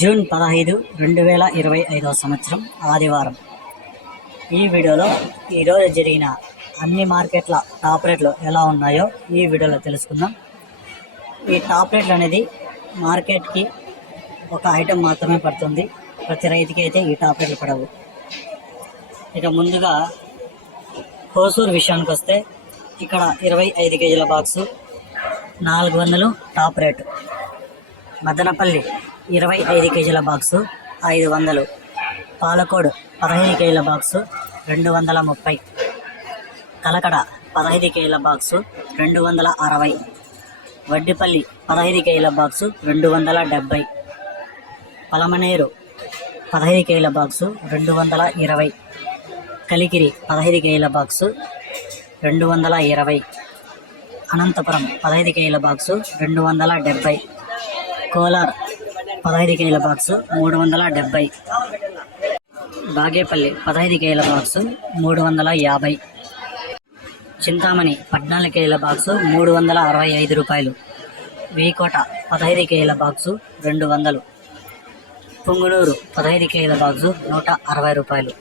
June 15, 2025 సంవత్సరం ఆదివారం. ఈ వీడియోలో ఈరోజు జరిగిన అన్ని మార్కెట్ల టాప్ రేట్లు ఎలా ఉన్నాయో ఈ వీడియోలో తెలుసుకుందాం. ఈ టాప్ రేట్లు అనేది మార్కెట్కి ఒక ఐటెం మాత్రమే పడుతుంది, ప్రతి రైతుకి అయితే ఈ టాప్ రేట్లు పడవు. ఇక ముందుగా హోసూరు విషయానికి వస్తే ఇక్కడ 25 కేజీల బాక్సు 400 టాప్ రేటు. మదనపల్లి 25 కేజీల బాక్సు 500. పాలకోడు 15 కేజీల బాక్సు 230. కలకడ 15 కేజీల బాక్సు 260. వడ్డిపల్లి 15 కేజీల బాక్సు 270. పలమనేరు 15 కేజీల బాక్సు 220. కలికిరి 15 కేజీల బాక్సు 220. అనంతపురం 15 కేజీల బాక్సు 270. కోలార్ 15 కేజీల బాక్సు 370. బాగేపల్లి 15 కేజీల బాక్సు 350. చింతామణి 14 కేజీల బాక్సు 365 రూపాయలు. వీకోట 15 కేజీల బాక్సు 200. పుంగునూరు 15 కేజీల బాక్సు 160 రూపాయలు.